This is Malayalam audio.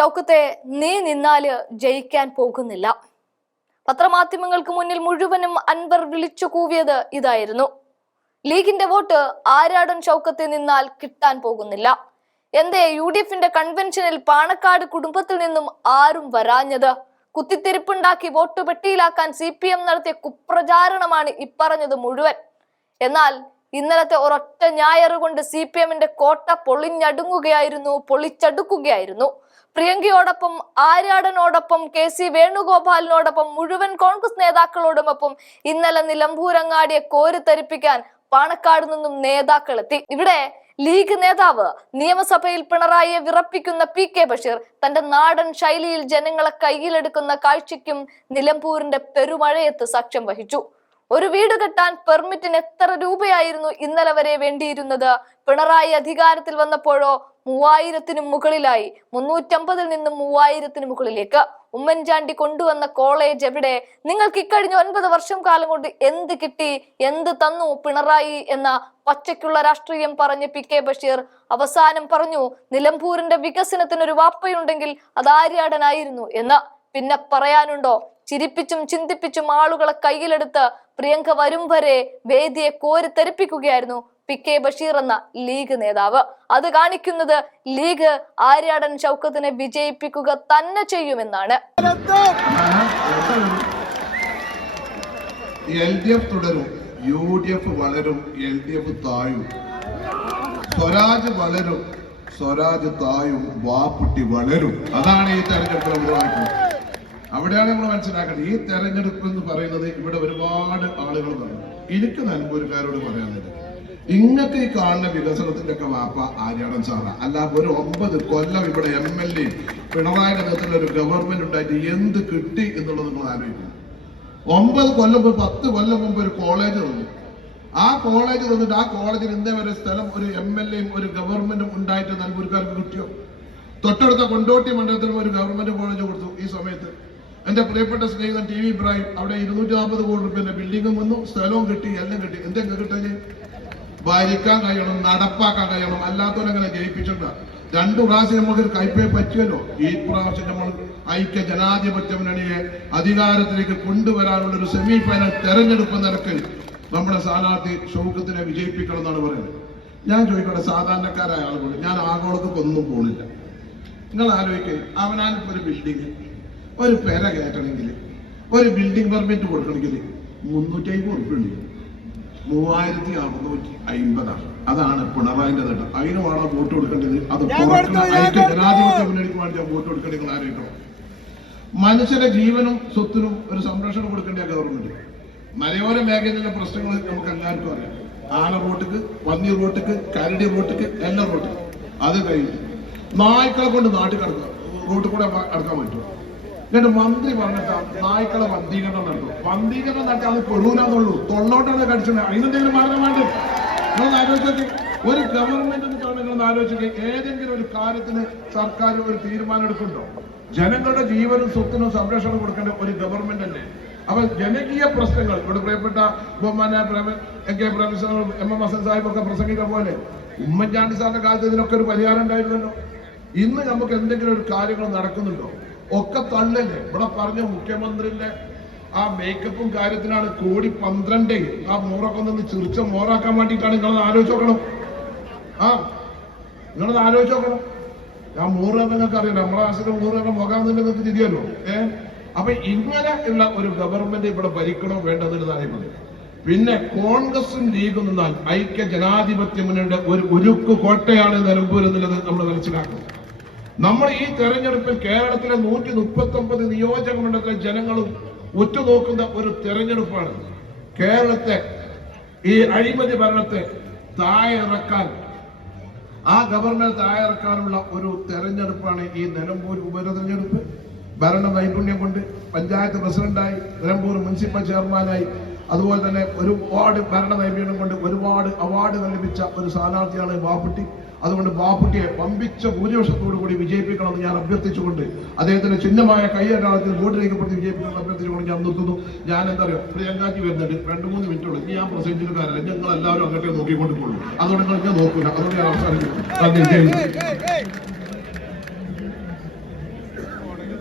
ഷൗക്കത്തെ നീ നിന്നാൽ ജയിക്കാൻ പോകുന്നില്ല. പത്രമാധ്യമങ്ങൾക്ക് മുന്നിൽ മുഴുവനും അൻവർ വിളിച്ചു കൂവിയത് ഇതായിരുന്നു. ലീഗിന്റെ വോട്ട് ആരാടൻ ഷൗക്കത്തെ നിന്നാൽ കിട്ടാൻ പോകുന്നില്ല. എന്തേ യു ഡി എഫിന്റെ കൺവെൻഷനിൽ പാണക്കാട് കുടുംബത്തിൽ നിന്നും ആരും വരാഞ്ഞത്? കുത്തിത്തിരിപ്പുണ്ടാക്കി വോട്ട് പെട്ടിയിലാക്കാൻ സി പി എം നടത്തിയ കുപ്രചാരണമാണ് ഇപ്പറഞ്ഞത് മുഴുവൻ. എന്നാൽ ഇന്നലത്തെ ഒരൊറ്റ ഞായറുകൊണ്ട് സി പി എമ്മിന്റെ കോട്ട പൊളിഞ്ഞടുങ്ങുകയായിരുന്നു പൊളിച്ചടുക്കുകയായിരുന്നു. പ്രിയങ്കയോടൊപ്പം ആര്യാടനോടൊപ്പം കെ സി വേണുഗോപാലിനോടൊപ്പം മുഴുവൻ കോൺഗ്രസ് നേതാക്കളോടുമൊപ്പം ഇന്നലെ നിലമ്പൂരങ്ങാടിയെ കോരിത്തരിപ്പിക്കാൻ പാണക്കാട് നിന്നും നേതാക്കളെത്തി. ഇവിടെ ലീഗ് നേതാവ് നിയമസഭയിൽ പിണറായിയെ വിറപ്പിക്കുന്ന പി കെ ബഷീർ തന്റെ നാടൻ ശൈലിയിൽ ജനങ്ങളെ കയ്യിലെടുക്കുന്ന കാഴ്ചയ്ക്കും നിലമ്പൂരിന്റെ പെരുമഴയത്ത് സാക്ഷ്യം വഹിച്ചു. ഒരു വീട് കെട്ടാൻ പെർമിറ്റിന് എത്ര രൂപയായിരുന്നു ഇന്നലെ വരെ വേണ്ടിയിരുന്നത്? പിണറായി അധികാരത്തിൽ വന്നപ്പോഴോ മൂവായിരത്തിനു മുകളിലായി. മുന്നൂറ്റമ്പതിൽ നിന്നും മൂവായിരത്തിന് മുകളിലേക്ക്. ഉമ്മൻചാണ്ടി കൊണ്ടുവന്ന കോളേജ് എവിടെ? നിങ്ങൾക്ക് ഇക്കഴിഞ്ഞ ഒൻപത് വർഷം കാലം കൊണ്ട് എന്ത് കിട്ടി? എന്ത് തന്നു പിണറായി എന്ന പച്ചയ്ക്കുള്ള രാഷ്ട്രീയം പറഞ്ഞ് പി കെ ബഷീർ അവസാനം പറഞ്ഞു നിലമ്പൂരിന്റെ വികസനത്തിനൊരു വാപ്പയുണ്ടെങ്കിൽ അതാര്യാടനായിരുന്നു എന്ന്. പിന്നെ പറയാനുണ്ടോ? ചിരിപ്പിച്ചും ചിന്തിപ്പിച്ചും ആളുകളെ കയ്യിലെടുത്ത് പ്രിയങ്ക വരും വരെ വേദിയെ കോരിത്തെരിപ്പിക്കുകയായിരുന്നു പി കെ ബഷീർ എന്ന ലീഗ് നേതാവ്. അത് കാണിക്കുന്നത് ലീഗ് ആര്യാടൻ ചൗക്കത്തിനെ വിജയിപ്പിക്കുക തന്നെ ചെയ്യുമെന്നാണ്. എൽ ഡി എഫ് തുടരും യു ഡി എഫ് വളരും എൽ ഡി എഫ് താഴും. സ്വരാജ് വളരും സ്വരാജ് തായും വാപ്പുട്ടി വളരും. അതാണ് ഈ തെരഞ്ഞെടുപ്പ് അവിടെയാണ് നമ്മൾ മനസ്സിലാക്കേണ്ടത്. ഈ തെരഞ്ഞെടുപ്പ് എന്ന് പറയുന്നത് ഇവിടെ ഒരുപാട് ആളുകൾ പറഞ്ഞു എനിക്ക് നൻപൂരുകാരോട് പറയാനുള്ളത്. ഇങ്ങക്ക് ഈ കാണുന്ന വികസനത്തിന്റെ ഒക്കെ വാപ്പ ആര്യാടൻ സാറാ. അല്ല ഒരു ഒമ്പത് കൊല്ലം ഇവിടെ എം എൽ എ പിണറായിയുടെ നേതൃത്വത്തിൽ ഒരു ഗവൺമെന്റ് ഉണ്ടായിട്ട് എന്ത് കിട്ടി എന്നുള്ളത് നിങ്ങൾ ആലോചിക്കണം ഒമ്പത് കൊല്ലം മുമ്പ് പത്ത് കൊല്ലം മുമ്പ് ഒരു കോളേജ് തന്നു ആ കോളേജ് തന്നിട്ട് ആ കോളേജിൽ ഇന്നേ വരെ സ്ഥലം ഒരു എം എൽ എയും ഒരു ഗവൺമെന്റും ഉണ്ടായിട്ട് നൽകൂർക്കാർക്ക് കിട്ടിയോ? തൊട്ടടുത്ത കൊണ്ടോട്ടി മണ്ഡലത്തിലും ഒരു ഗവൺമെന്റ് കോളേജ് കൊടുത്തു ഈ സമയത്ത്. എന്റെ പ്രിയപ്പെട്ട സ്നേഹിതൻ ടി വി ഇബ്രാഹിം അവിടെ ഇരുന്നൂറ്റി നാൽപ്പത് കോടി റുപ്യന്റെ ബിൽഡിംഗും വന്നു സ്ഥലവും കിട്ടി എല്ലാം കിട്ടി. എന്തൊക്കെ കിട്ടൽ ഭരിക്കാൻ കഴിയണം നടപ്പാക്കാൻ കഴിയണം അല്ലാത്തവരങ്ങനെ ജയിപ്പിച്ചിട്ടുണ്ട് രണ്ടു പ്രാവശ്യം നമുക്ക് ഒരു കൈപ്പേ പറ്റുമല്ലോ? ഈ പ്രാവശ്യം നമ്മൾ ഐക്യ ജനാധിപത്യ മുന്നണിയെ അധികാരത്തിലേക്ക് കൊണ്ടുവരാനുള്ള ഒരു സെമി ഫൈനൽ തെരഞ്ഞെടുപ്പ് നിരക്കിൽ നമ്മുടെ സ്ഥാനാർത്ഥി ഷൗക്കത്തിനെ വിജയിപ്പിക്കണം എന്നാണ് പറയുന്നത്. ഞാൻ ചോദിക്കട്ടെ സാധാരണക്കാരായ ആളുകൾ ഞാൻ ആഗോളത്ത് ഒന്നും പോണില്ല. നിങ്ങൾ ആലോചിക്കുക അവനാനിപ്പോ ഒരു ബിൽഡിംഗ് ഒരു പെര കയറ്റണമെങ്കിൽ ഒരു ബിൽഡിംഗ് പെർമിറ്റ് കൊടുക്കണമെങ്കിൽ മുന്നൂറ്റി അമ്പത് ഉറുപ്പ് ഉണ്ട്. മൂവായിരത്തി അറുന്നൂറ്റി അമ്പതാണ് അതാണ് പിണറായിന്റെ നേട്ടം. അതിന് വേണം വോട്ട് കൊടുക്കേണ്ടത്. അത് ജനാധിപത്യ മുന്നണിക്ക് വേണ്ടി വോട്ട് കൊടുക്കേണ്ടത് ആലോചിക്കണം മനുഷ്യന്റെ ജീവനും സ്വത്തിനും ഒരു സംരക്ഷണം കൊടുക്കേണ്ട ഗവൺമെന്റ്. മലയോര മേഖലയിലെ പ്രശ്നങ്ങൾ നമുക്ക് എല്ലാവർക്കും അറിയാം. ആന റോട്ടിക്ക് പന്നി റോട്ടിക്ക് കരടി റോട്ടിക്ക് എല്ലാ റോട്ടിക്ക് അത് കഴിഞ്ഞു നായ്ക്കളെ കൊണ്ട് നാട്ടിൽ കിടക്കുക. റോട്ടിൽ കൂടെ അടക്കാൻ പറ്റുമോ? എന്നിട്ട് മന്ത്രി പറഞ്ഞിട്ട് നായ്ക്കളെ വന്ധീകരണം നടത്തും വന്ധീകരണം നടത്തി അത് പെടൂലെന്നുള്ളൂ. തൊള്ളോട്ടാണ് കടിച്ചത്. അതിനെന്തെങ്കിലും മാർഗം വേണ്ടേ? ഒരു ഗവൺമെന്റ് പറഞ്ഞാൽ നിങ്ങൾ ഏതെങ്കിലും ഒരു കാര്യത്തിന് സർക്കാർ ഒരു തീരുമാനം എടുക്കുന്നുണ്ടോ? ജനങ്ങളുടെ ജീവനും സ്വത്തിനും സംരക്ഷണം കൊടുക്കേണ്ട ഒരു ഗവൺമെന്റ് അല്ലേ? അപ്പൊ ജനകീയ പ്രശ്നങ്ങൾ ഇവിടെ പ്രിയപ്പെട്ട A K professor M M Hassan Sahib ഒക്കെ പ്രസംഗിച്ച പോലെ ഉമ്മൻചാണ്ടി സാറിന്റെ കാലത്ത് ഇതിനൊക്കെ ഒരു പരിഹാരം ഉണ്ടായിരുന്നല്ലോ. ഇന്ന് നമുക്ക് എന്തെങ്കിലും ഒരു കാര്യങ്ങൾ നടക്കുന്നുണ്ടോ? ഒക്കെ തള്ളല്ലേ? ഇവിടെ പറഞ്ഞ മുഖ്യമന്ത്രിന്റെ ആ മേക്കപ്പും കാര്യത്തിനാണ് കോടി പന്ത്രണ്ട് ആ മോറൊക്കെ നിന്ന് ചിറിച്ച മോറാക്കാൻ വേണ്ടിയിട്ടാണ് നിങ്ങളത് ആലോചിച്ച് നോക്കണം. ആ നിങ്ങളത് ആലോചിച്ച് നോക്കണം. ഞാൻ മൂറ് നിങ്ങൾക്ക് അറിയാം നമ്മളെ ആശുപത്രി മൂറ് മുഖം നിങ്ങൾക്ക് തിരിയല്ലോ ഏ? അപ്പൊ ഇങ്ങനെ ഉള്ള ഒരു ഗവൺമെന്റ് ഇവിടെ ഭരിക്കണോ വേണ്ടത് അറിയുന്നത് പിന്നെ കോൺഗ്രസും ലീഗും നിന്നാൽ ഐക്യ ജനാധിപത്യ മുന്നണിയുടെ ഒരു ഉരുക്ക് കോട്ടയാണ് നിലമ്പൂർ എന്നുള്ളത് നമ്മൾ മനസ്സിലാക്കണം. നമ്മൾ ഈ തെരഞ്ഞെടുപ്പിൽ കേരളത്തിലെ നൂറ്റി മുപ്പത്തി ഒമ്പത് നിയോജക മണ്ഡലത്തിലെ ജനങ്ങളും ഉറ്റുനോക്കുന്ന ഒരു തെരഞ്ഞെടുപ്പാണ്. കേരളത്തെ ഈ അഴിമതി ഭരണത്തെ താഴെ ഇറക്കാൻ ആ ഗവർണർ താഴെ ഇറക്കാനുള്ള ഒരു തെരഞ്ഞെടുപ്പാണ് ഈ നിലമ്പൂർ ഉപതെരഞ്ഞെടുപ്പ്. ഭരണ നൈപുണ്യം കൊണ്ട് പഞ്ചായത്ത് പ്രസിഡന്റായി നിലമ്പൂർ മുനിസിപ്പൽ ചെയർമാനായി അതുപോലെ തന്നെ ഒരുപാട് ഭരണ നൈപുണ്യം കൊണ്ട് ഒരുപാട് അവാർഡുകൾ ലഭിച്ച ഒരു സ്ഥാനാർത്ഥിയാണ് ബാപ്പുട്ടി. അതുകൊണ്ട് ബാപ്പുട്ടിയെ പമ്പിച്ച ഭൂരിപക്ഷത്തോടു കൂടി വിജയിപ്പിക്കണമെന്ന് ഞാൻ അഭ്യർത്ഥിച്ചുകൊണ്ട് അദ്ദേഹത്തിന്റെ ചിഹ്നമായ കൈയടാളത്തിൽ വോട്ട് രേഖപ്പെടുത്തി വിജയിപ്പിക്കണമെന്ന് അഭ്യർത്ഥിച്ചുകൊണ്ട് ഞാൻ നിർത്തുന്നു. ഞാൻ എന്താ പറയുക പ്രിയങ്കാജി വരുന്നുണ്ട്. രണ്ട് മൂന്ന് മിനിറ്റുള്ളൂ. ഇനി ഞാൻ പ്രസംഗിച്ചിട്ട് കാര്യമില്ല ഞങ്ങൾ എല്ലാവരും അങ്ങോട്ടേ നോക്കിക്കൊണ്ട് പോകുള്ളൂ അതുകൊണ്ട് നിങ്ങൾ ഞാൻ നോക്കൂല. അതുകൊണ്ട് ഞാൻ അവസാനിക്കുന്നു.